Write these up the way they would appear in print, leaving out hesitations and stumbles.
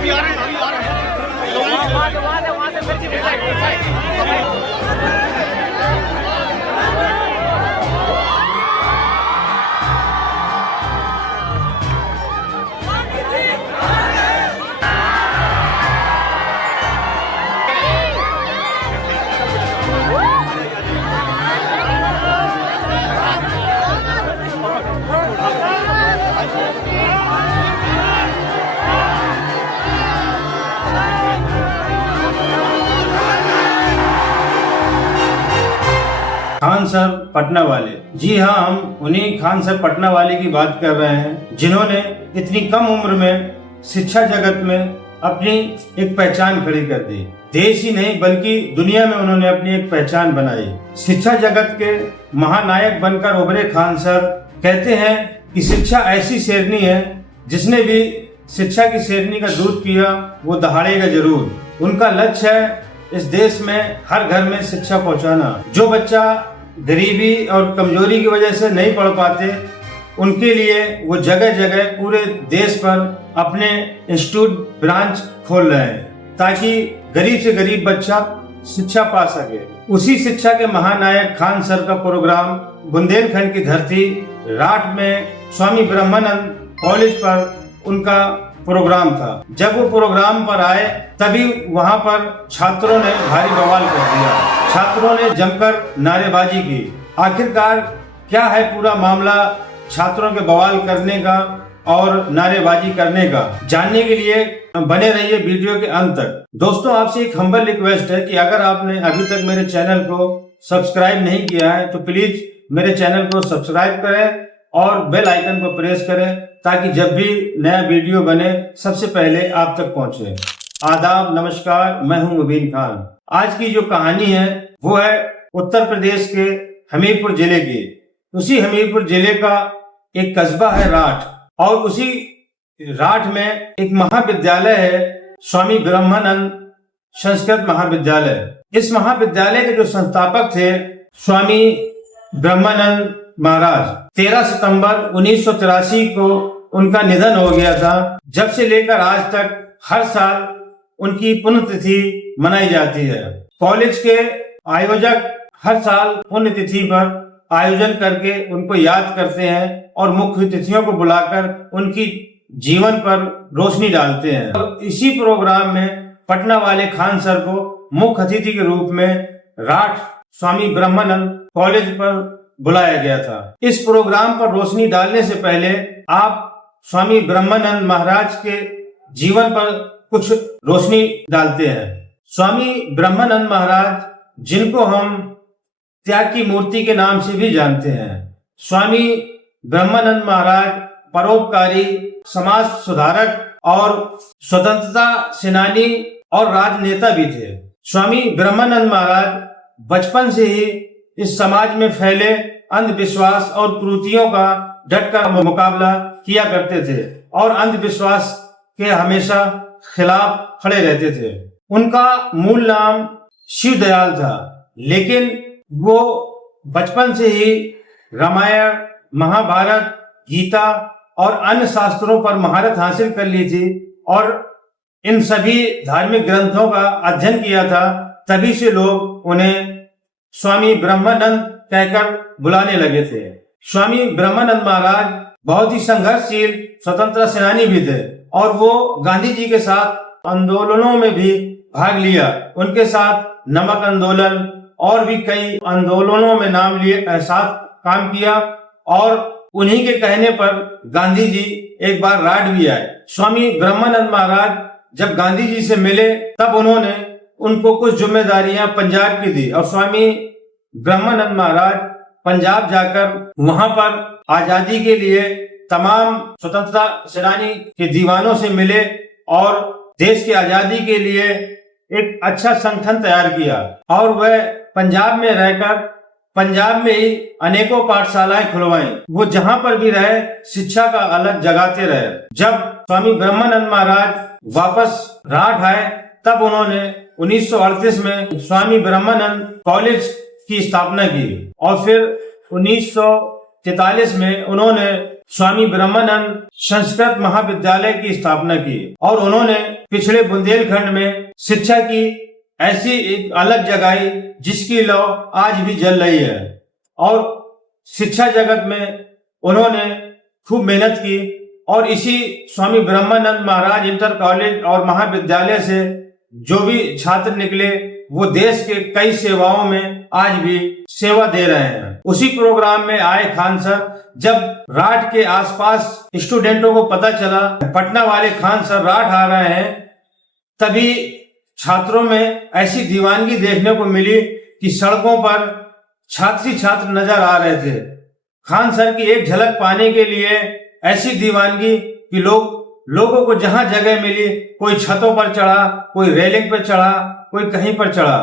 अभी आ रहे हैं, अभी आ रहे हैं। वहाँ से मिर्ची खान सर पटना वाले। जी हाँ, हम उन्हीं खान सर पटना वाले की बात कर रहे हैं जिन्होंने इतनी कम उम्र में शिक्षा जगत में अपनी एक पहचान खड़ी कर दी। देश ही नहीं बल्कि दुनिया में उन्होंने अपनी एक पहचान बनाई। शिक्षा जगत के महानायक बनकर उभरे खान सर कहते हैं कि शिक्षा ऐसी शेरनी है, जिसने भी शिक्षा की शेरनी का दूध पिया वो दहाड़ेगा जरूर। उनका लक्ष्य है इस देश में हर घर में शिक्षा पहुंचाना। जो बच्चा गरीबी और कमजोरी की वजह से नहीं पढ़ पाते, उनके लिए वो जगह जगह पूरे देश पर अपने इंस्टीट्यूट ब्रांच खोल रहे हैं ताकि गरीब से गरीब बच्चा शिक्षा पा सके। उसी शिक्षा के महानायक खान सर का प्रोग्राम बुंदेलखंड की धरती राठ में स्वामी ब्रह्मानंद कॉलेज पर उनका प्रोग्राम था। जब वो प्रोग्राम पर आए तभी वहां पर छात्रों ने भारी बवाल कर दिया। छात्रों ने जमकर नारेबाजी की। आखिरकार क्या है पूरा मामला छात्रों के बवाल करने का और नारेबाजी करने का, जानने के लिए बने रहिए वीडियो के अंत तक। दोस्तों, आपसे एक हम्बल रिक्वेस्ट है कि अगर आपने अभी तक मेरे चैनल को सब्सक्राइब नहीं किया है तो प्लीज मेरे चैनल को सब्सक्राइब करें और बेल आइकन को प्रेस करें ताकि जब भी नया वीडियो बने सबसे पहले आप तक पहुंचे। आदाब, नमस्कार, मैं हूं मुबीन खान। आज की जो कहानी है वो है उत्तर प्रदेश के हमीरपुर जिले की। उसी हमीरपुर जिले का एक कस्बा है राठ, और उसी राठ में एक महाविद्यालय है, स्वामी ब्रह्मानंद संस्कृत महाविद्यालय। इस महाविद्यालय के जो संस्थापक थे स्वामी ब्रह्मानंद महाराज। 13 सितंबर 1983 को उनका निधन हो गया था। जब से लेकर आज तक हर साल उनकी पुण्यतिथि मनाई जाती है। कॉलेज के आयोजक हर साल पुण्यतिथि पर आयोजन करके उनको याद करते हैं और मुख्य अतिथियों को बुलाकर उनकी जीवन पर रोशनी डालते हैं। और इसी प्रोग्राम में पटना वाले खान सर को मुख्य अतिथि के रूप में राठ स्वामी ब्रह्मानंद कॉलेज पर बुलाया गया था। इस प्रोग्राम पर रोशनी डालने से पहले आप स्वामी ब्रह्मानंद महाराज के जीवन पर कुछ रोशनी डालते हैं। स्वामी ब्रह्मानंद महाराज, जिनको हम त्याग की मूर्ति के नाम से भी जानते हैं, स्वामी ब्रह्मानंद महाराज परोपकारी, समाज सुधारक और स्वतंत्रता सेनानी और राजनेता भी थे। स्वामी ब्रह्मानंद महाराज बचपन से ही इस समाज में फैले अंधविश्वास और कुरीतियों का डटकर मुकाबला किया करते थे और अंधविश्वास के हमेशा खिलाफ खड़े रहते थे। उनका मूल नाम शिव दयाल था, लेकिन वो बचपन से ही रामायण, महाभारत, गीता और अन्य शास्त्रों पर महारत हासिल कर ली थी और इन सभी धार्मिक ग्रंथों का अध्ययन किया था। तभी से लोग उन्हें स्वामी ब्रह्मानंद कहकर बुलाने लगे थे। स्वामी ब्रह्मानंद महाराज बहुत ही संघर्षशील स्वतंत्रता सेनानी भी थे और वो गांधी जी के साथ आंदोलनों में भी भाग लिया। उनके साथ नमक आंदोलन और भी कई आंदोलनों में नाम लिए साथ काम किया और उन्हीं के कहने पर गांधी जी एक बार राठ भी आए। स्वामी ब्रह्मानंद महाराज जब गांधी जी से मिले तब उन्होंने उनको कुछ जिम्मेदारियां पंजाब की दी और स्वामी ब्रह्मानंद महाराज पंजाब जाकर वहां पर आजादी के लिए तमाम स्वतंत्रता सेनानी के दीवानों से मिले और देश की आजादी के लिए एक अच्छा संगठन तैयार किया और वह पंजाब में रहकर पंजाब में ही अनेकों पाठशालाएं खुलवाई। वो जहां पर भी रहे शिक्षा का अलग जगाते रहे। जब स्वामी ब्रह्मानंद महाराज वापस राठ आए तब उन्होंने 1938 में स्वामी ब्रह्मानंद कॉलेज की स्थापना की और फिर 1943 में उन्होंने स्वामी ब्रह्मानंद संस्कृत महाविद्यालय की स्थापना की और उन्होंने पिछड़े बुंदेलखंड में शिक्षा की ऐसी एक अलग जगाई जिसकी लौ आज भी जल रही है। और शिक्षा जगत में उन्होंने खूब मेहनत की और इसी स्वामी ब्रह्मानंद महाराज इंटर कॉलेज और महाविद्यालय से जो भी छात्र निकले वो देश के कई सेवाओं में आज भी सेवा दे रहे हैं। उसी प्रोग्राम में आए खान सर, जब राठ के आसपास स्टूडेंटों को पता चला पटना वाले खान सर राठ आ रहे हैं, तभी छात्रों में ऐसी दीवानगी देखने को मिली कि सड़कों पर छात्र नजर आ रहे थे। खान सर की एक झलक पाने के लिए ऐसी दीवानगी कि लोगों को जहां जगह मिली, कोई छतों पर चढ़ा, कोई रेलिंग पर चढ़ा, कोई कहीं पर चढ़ा,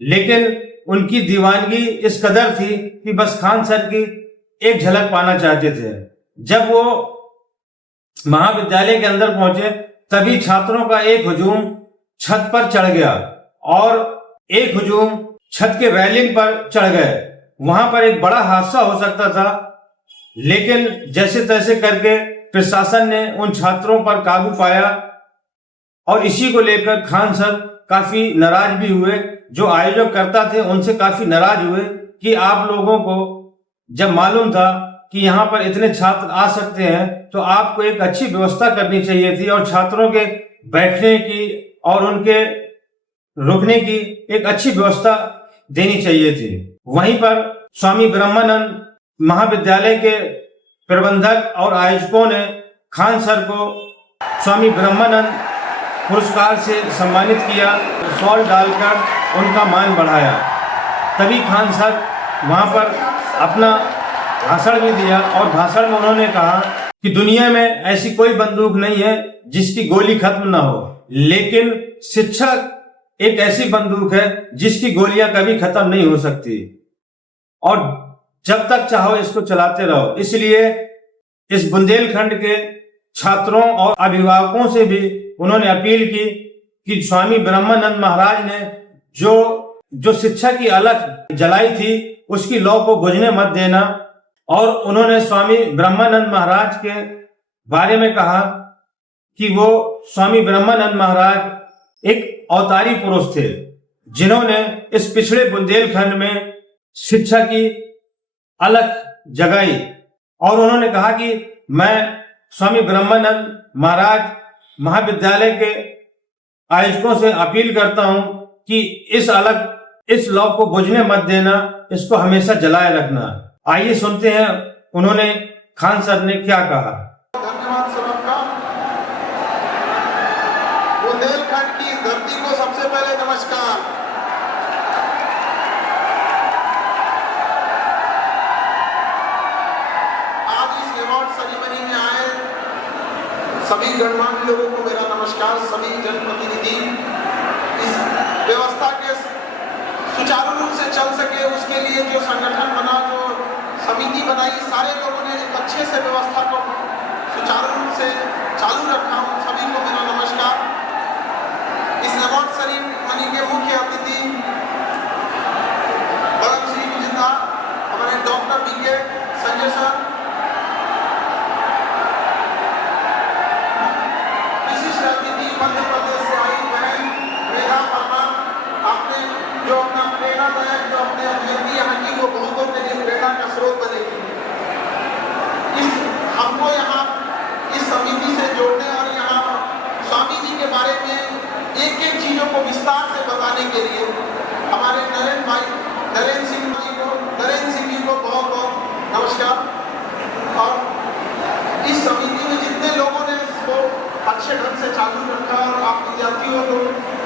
लेकिन उनकी दीवानगी इस कदर थी कि बस खान सर की एक झलक पाना चाहते थे। जब वो महाविद्यालय के अंदर पहुंचे तभी छात्रों का एक हुजूम छत पर चढ़ गया और एक हुजूम छत के रेलिंग पर चढ़ गए। वहां पर एक बड़ा हादसा हो सकता था, लेकिन जैसे तैसे करके प्रशासन ने उन छात्रों पर काबू पाया और इसी को लेकर खान सर काफी नाराज भी हुए। जो आयोजक करता थे उनसे काफी नाराज हुए कि आप लोगों को जब मालूम था कि यहाँ पर इतने छात्र आ सकते हैं तो आपको एक अच्छी व्यवस्था करनी चाहिए थी और छात्रों के बैठने की और उनके रुकने की एक अच्छी व्यवस्था देनी चाहिए थी। वहीं पर स्वामी ब्रह्मानंद महाविद्यालय के प्रबंधक और आयोजकों ने खान सर को स्वामी ब्रह्मानंद पुरस्कार से सम्मानित किया, शॉल डालकर उनका मान बढ़ाया। तभी खान सर वहां पर अपना भाषण भी दिया और भाषण में उन्होंने कहा कि दुनिया में ऐसी कोई बंदूक नहीं है जिसकी गोली खत्म ना हो, लेकिन शिक्षा एक ऐसी बंदूक है जिसकी गोलियां कभी खत्म नहीं हो सकती और जब तक चाहो इसको चलाते रहो। इसलिए इस बुंदेलखंड के छात्रों और अभिभावकों से भी उन्होंने अपील की कि स्वामी ब्रह्मानंद महाराज ने जो शिक्षा की अलख जलाई थी उसकी लौ को बुझने मत देना। और उन्होंने स्वामी ब्रह्मानंद महाराज के बारे में कहा कि वो स्वामी ब्रह्मानंद महाराज एक अवतारी पुरुष थे जिन्होंने इस पिछड़े बुंदेलखंड में शिक्षा की अलख जगाई। और उन्होंने कहा कि मैं स्वामी ब्रह्मानंद महाराज महाविद्यालय के आयोजकों से अपील करता हूं कि इस लौ को बुझने मत देना, इसको हमेशा जलाए रखना। आइए सुनते हैं उन्होंने खान सर ने क्या कहा। धन्यवाद सबका। बुंदेलखंड की धरती को सबसे पहले नमस्कार। आज इस अवार्ड सेरेमनी में आए सभी गणमान्य लोगों को मेरा नमस्कार। सभी जनप्रतिनिधि इस व्यवस्था के सुचारू रूप से चल सके उसके लिए जो संगठन बना, जो समिति बनाई, सारे लोगों ने एक अच्छे से व्यवस्था को सुचारू रूप से चालू रखा। उन सभी को मेरा नमस्कार। इस अवार्ड सेरेमनी के मुख्य अतिथि बड़म श्री विजेता हमारे डॉक्टर बीके संजय सर, विशिष्ट अतिथि मध्य प्रदेश से आई बहन मेघा वर्मा, आपने जो अपना प्रेरणादायक जो अपने अभिव्यक्ति यहाँ की वो बहुतों के लिए प्रेरणा का स्रोत बनेगी। हमको यहाँ इस समिति से जोड़ने और यहाँ स्वामी जी के बारे में एक एक चीजों को विस्तार से बताने के लिए हमारे नरेंद्र सिंह जी को बहुत बहुत नमस्कार। और इस समिति में जितने लोगों ने इसको अच्छे ढंग से चालू रखा और आप विद्यार्थियों को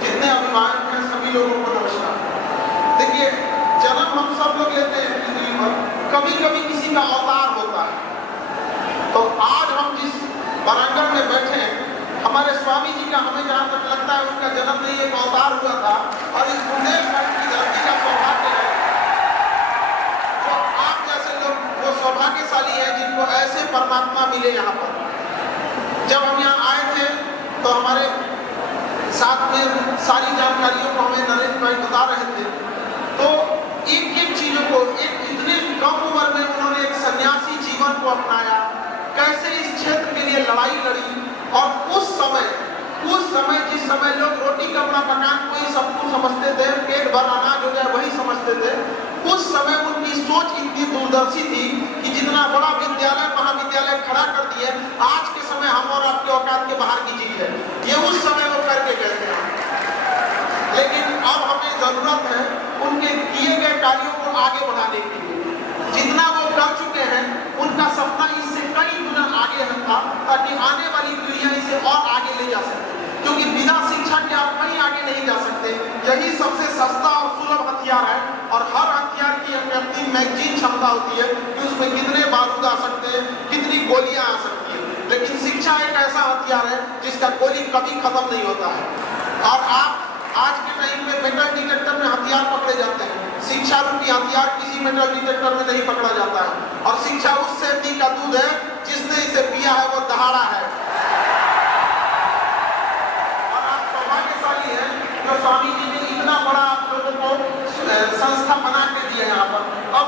जितने अभिभावक हैं सभी लोगों को नमस्कार। देखिए, जन्म हम सब लोग लेते हैं पृथ्वी पर, कभी कभी किसी का अवतार होता है। तो आज हम जिस वारांगण में बैठे हैं, हमारे स्वामी जी का हमें जहाँ तक लगता है उनका जन्म नहीं एक अवतार हुआ था और इस बुंदेलखंड की धरती का सौभाग्य है। तो आप जैसे लोग वो सौभाग्यशाली है जिनको ऐसे परमात्मा मिले यहाँ पर। जब हम यहाँ आए थे तो हमारे साथ में सारी जानकारियों को हमें नरेंद्र भाई बता रहे थे। तो एक एक चीजों को एक इतने कम उम्र में उन्होंने एक सन्यासी जीवन को अपनाया, कैसे इस क्षेत्र के लिए लड़ाई लड़ी, और उस समय जिस समय लोग रोटी कपड़ा मकान को ही सब कुछ समझते थे, पेट भर अनाज हो जाए वही समझते थे, उस समय उनकी सोच इतनी दूरदर्शी थी कि जितना बड़ा विद्यालय महाविद्यालय खड़ा कर दिए, आज के समय हम और आपके औकात के बाहर की चीज है, ये उस समय वो करके गए थे। लेकिन अब हमें जरूरत है उनके किए गए कार्यों को आगे बढ़ाने की। जितना वो कर चुके हैं उनका सपना इससे कई गुना आगे था, ताकि आने वाली पीढ़ियां इसे और आगे ले जा सके, क्योंकि बिना शिक्षा के आप कहीं आगे नहीं जा सकते। यही सबसे सस्ता और सुलभ हथियार है, और हर हथियार की अपनी मैगजीन क्षमता होती है कि उसमें कितने बारूद आ सकते हैं, कितनी गोलियां आ सकती है। लेकिन शिक्षा एक ऐसा हथियार है जिसका गोली कभी खत्म नहीं होता है। और आप आज के टाइम में मेटल डिटेक्टर में हथियार पकड़े जाते हैं, शिक्षा रूपी हथियार किसी मेटल डिटेक्टर में नहीं पकड़ा जाता है। और शिक्षा उस सेती का दूध है जिसने इसे पिया है वो दहाड़ा है। और आप सौभाग्यशाली हैं जो स्वामी जी ने इतना बड़ा आप लोगों को संस्था बना के दिया यहाँ पर। अब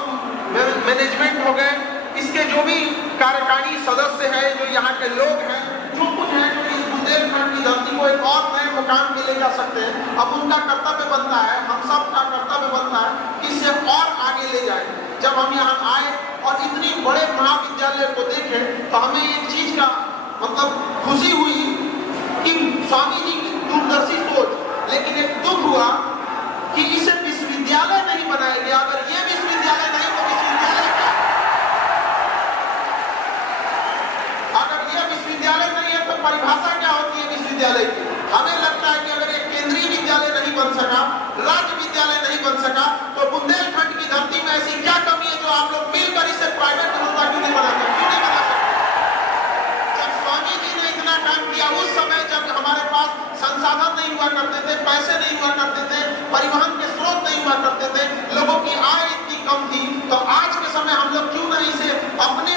मैनेजमेंट हो गए, इसके जो भी कार्यकारी सदस्य हैं, जो यहाँ के लोग हैं, जो कुछ है, जो इस बुंदेलखंड की धरती को एक और नए मुकाम पे ले जा सकते हैं, अब उनका कर्तव्य बनता है, हम सब का कर्तव्य बनता है कि इसे और आगे ले जाए। जब हम यहाँ आए और इतनी बड़े महाविद्यालय को देखे तो हमें एक चीज का मतलब खुशी हुई कि स्वामी जी की दूरदर्शी सोच, लेकिन एक दुख हुआ कि इसे विश्वविद्यालय नहीं बनाया गया। अगर ये विश्वविद्यालय नहीं तो विश्वविद्यालय क्या? अगर ये विश्वविद्यालय नहीं है तो परिभाषा क्या होती है विश्वविद्यालय की? हमें लगता है कि अगर एक केंद्रीय विद्यालय नहीं बन सका, राज्य विद्यालय नहीं बन सका, तो बुंदेलखंड की धरती में ऐसी क्या कमी है जो आप लोग मिलकर इसे प्राइवेट संस्था क्यों नहीं बना सकते? क्यों नहीं बना सकते? जब स्वामी जी ने इतना काम किया, उस समय जब हमारे पास संसाधन नहीं हुआ करते थे, पैसे नहीं हुआ करते थे, परिवहन के स्रोत नहीं हुआ करते थे, लोगों की आय इतनी कम थी, तो आज के समय हम लोग क्यों नहीं इसे अपने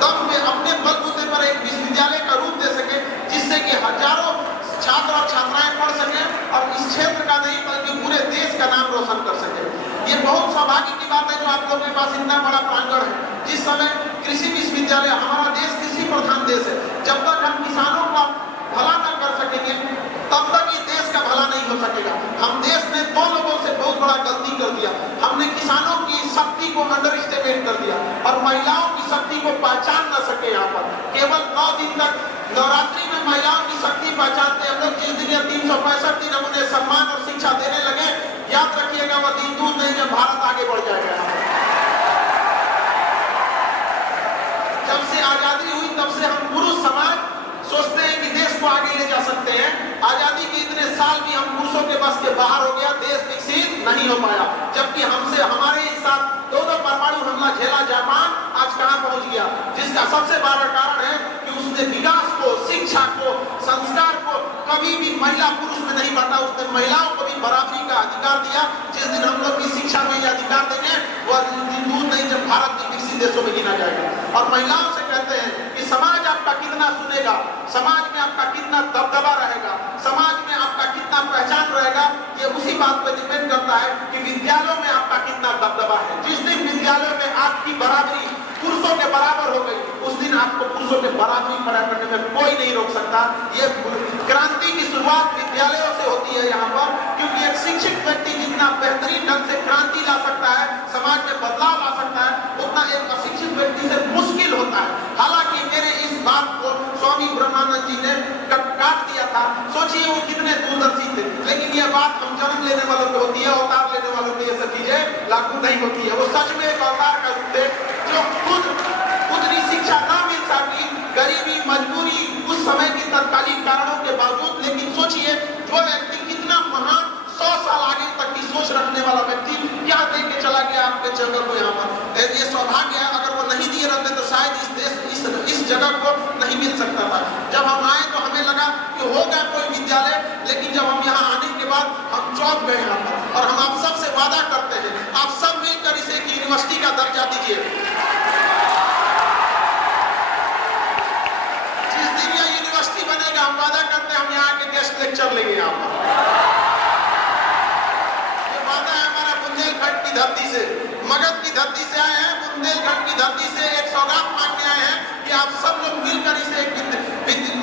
दम में, अपने बलबूते पर एक विश्वविद्यालय का रूप दे सके, जिससे कि हजारों छात्र और छात्राएं पढ़ सके और इस क्षेत्र का नहीं बल्कि पूरे देश का नाम रोशन कर सके। ये बहुत सौभाग्य की बात है जो आप लोगों के पास इतना बड़ा प्रांगण है। जिस समय कृषि विश्वविद्यालय, हमारा देश कृषि प्रधान देश है, जब तक हम किसानों का भला न कर सकेंगे तब तक ये देश का भला नहीं हो सकेगा। हम देश ने दो लोगों से बहुत बड़ा गलती कर दिया, हमने किसानों की शक्ति को अंडर एस्टिमेट कर दिया और महिलाओं की शक्ति को पहचान न सके। यहाँ पर केवल 9 दिन तक नवरात्रि में महिलाओं की शक्ति पहचानते हम लोग। जिस दिन या 365 दिन हम उन्हें सम्मान और शिक्षा देने लगे, याद रखिएगा वह दिन दूर नहीं जब भारत आगे बढ़ जाएगा। जब से आजादी हुई तब से हम पुरुष समाज सोचते हैं कि देश को आगे ले जा सकते हैं। आजादी के इतने साल भी हम पुरुषों के बस के बाहर हो गया, देश विकसित नहीं हो पाया। जबकि हमसे हमारे साथ 2 परमाणु हमला झेला जापान आज कहां पहुंच गया, जिसका सबसे बड़ा कारण है कि उसने विकास को, शिक्षा को, संस्कार को कभी भी महिला पुरुष में नहीं बांटा। उसने महिलाओं को भी बराबरी का अधिकार दिया। जिस दिन हम लोग की शिक्षा में यह अधिकार देंगे वह दिन दूर नहीं जब भारत के विकसित देशों में गिना जाएगा। और महिलाओं से कहते हैं कि समाज आपका कितना सुनेगा, समाज में आपका कितना दबदबा रहेगा, समाज में आपका कितना पहचान रहेगा, ये उसी बात पर डिपेंड करता है कि विद्यालयों में आपका कितना दबदबा है। जिस दिन विद्यालयों में आपकी बराबरी पुरुषों के बराबर हो गई, उस दिन आपको पुरुषों के बराबरी खड़ा करने में कोई नहीं रोक सकता। ये क्रांति की शुरुआत विद्यालयों से होती है यहाँ पर, क्योंकि एक शिक्षित व्यक्ति जितना बेहतरीन ढंग से क्रांति ला सकता है, समाज में बदलाव ला सकता है, उतना एक अशिक्षित व्यक्ति से मुश्किल होता है। हालांकि मेरे इस बात को स्वामी ब्रह्मानंद जी ने काट दिया था। सोचिए वो कितने दूरदर्शी थे, लेकिन यह बात हम जन्म लेने वालों पे होती है, अवतार लेने वालों पे ये सब चीजें लागू नहीं होती है। वो सच में एक अवतार का रूप थे जो खुद उतनी शिक्षा ना मिल सकी, गरीबी, मजबूरी, उस समय की तत्कालीन कारणों के बावजूद। लेकिन सोचिए जो व्यक्ति कितना महान, 100 साल आगे तक की सोच रखने वाला व्यक्ति क्या दे के चला गया आपके जगह को यहाँ पर। ये सौभाग्य है, अगर वो नहीं दिए रहते तो शायद इस देश इस जगह को नहीं मिल सकता था। जब हम आए तो हमें लगा कि होगा कोई विद्यालय, लेकिन जब हम यहाँ आने के बाद हम चौंक गए यहाँ पर। और हम आप सबसे वादा करते हैं, आप सब मिलकर इसे एक यूनिवर्सिटी का दर्जा दीजिए। जिस दिन यह यूनिवर्सिटी बनेगा हम वादा करते हैं हम यहाँ के गेस्ट लेक्चर लेंगे यहाँ पर। ये वादा है हमारा बुंदेलखंड की धरती से, मगध की धरती से आए हैं, बुंदेलखंड की धरती से एक सौगात मांगने आए हैं आप सब लोग मिलकर इसे एक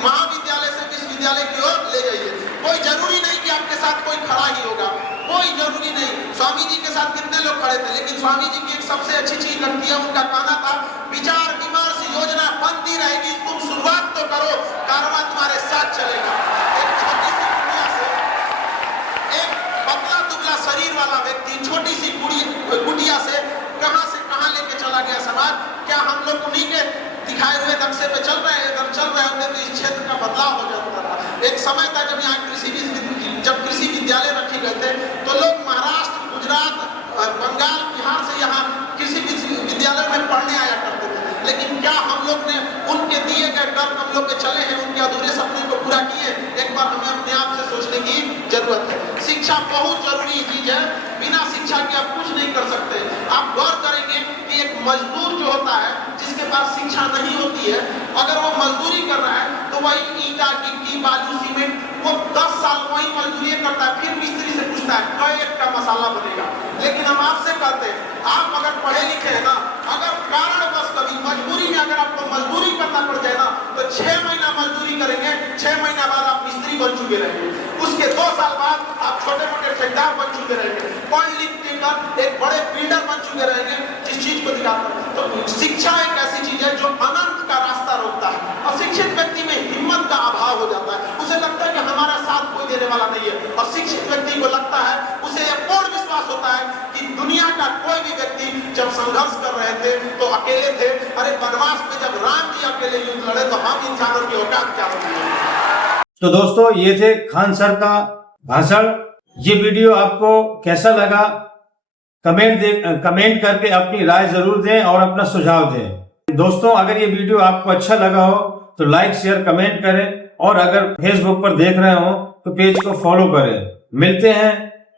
महाविद्यालय से विश्वविद्यालय की ओर ले जाइए। कोई जरूरी नहीं कि आपके साथ कोई खड़ा ही होगा, कोई जरूरी नहीं। स्वामी जी के साथ कितने लोग खड़े थे, लेकिन स्वामी जी की एक सबसे अच्छी चीज लगती है, उनका कहना था विचार विमर्श योजना बनती रहेगी, तुम शुरुआत तो करो, कारवां तुम्हारे साथ चलेगा। एक छोटी सी कुटिया से एक पतला दुबला शरीर वाला व्यक्ति छोटी सी कुटिया से कहां लेके चला गया समाज। क्या हम लोग उन्हीं के दिखाए हुए नक्शे पे चल रहे हैं? अगर चल रहे होते तो इस क्षेत्र का बदलाव हो जाता था। एक समय था जब यहाँ कृषि विद्यालय रखे गए थे तो लोग महाराष्ट्र, गुजरात, बंगाल, बिहार से यहाँ कृषि विद्यालय में पढ़ने आया करते थे। लेकिन क्या हम लोग ने उनके दिए गए कर्म हम लोग के चले हैं, उनके अधूरे सपने को पूरा किए? एक बार हमें अपने आप से सोचने की जरूरत है। शिक्षा बहुत जरूरी चीज है, बिना शिक्षा के आप कुछ नहीं कर सकते। आप गौर करेंगे कि एक मजदूर जो होता है जिसके पास शिक्षा नहीं होती है, अगर वो मजदूरी कर रहा है तो वही ईंटा, गिट्टी, बालू, सीमेंट, वो 10 साल वही मजदूरी करता है, फिर मिस्त्री से पूछता है कई का मसाला बनेगा। लेकिन हम आपसे कहते हैं, आप अगर पढ़े लिखे हैं ना, अगर कारणवश कभी मजबूरी में अगर आपको मजदूरी करना पड़ जाए ना, तो 6 महीना मजदूरी करेंगे, 6 महीना बाद आप मिस्त्री बन चुके रहेंगे। उसके 2 साल बाद आप छोटे मोटे ठेकेदार बन चुके रहेंगे, पढ़ लिख कर एक बड़े बिल्डर बन चुके रहेंगे, जिस चीज को दिखाते हैं। तो शिक्षा एक ऐसी चीज है जो अनंत का रास्ता रोकता है। अशिक्षित व्यक्ति में हिम्मत का अभाव हो जाता है, उसे लगता है कि हमारा साथ कोई देने वाला नहीं है। और शिक्षित व्यक्ति को लगता है, उसे यह पूर्ण विश्वास होता है कि दुनिया का कोई भी व्यक्ति जब संघर्ष कर रहे थे तो अकेले थे। अरे वनवास में जब राम जी अकेले युद्ध लड़े तो हम इंसानों की औकात क्या होती है। तो दोस्तों, ये थे खान सर का भाषण। ये वीडियो आपको कैसा लगा कमेंट करके अपनी राय जरूर दें और अपना सुझाव दें। दोस्तों, अगर ये वीडियो आपको अच्छा लगा हो तो लाइक, शेयर, कमेंट करें, और अगर फेसबुक पर देख रहे हो तो पेज को फॉलो करें। मिलते हैं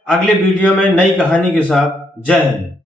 अगले वीडियो में नई कहानी के साथ। जय हिंद।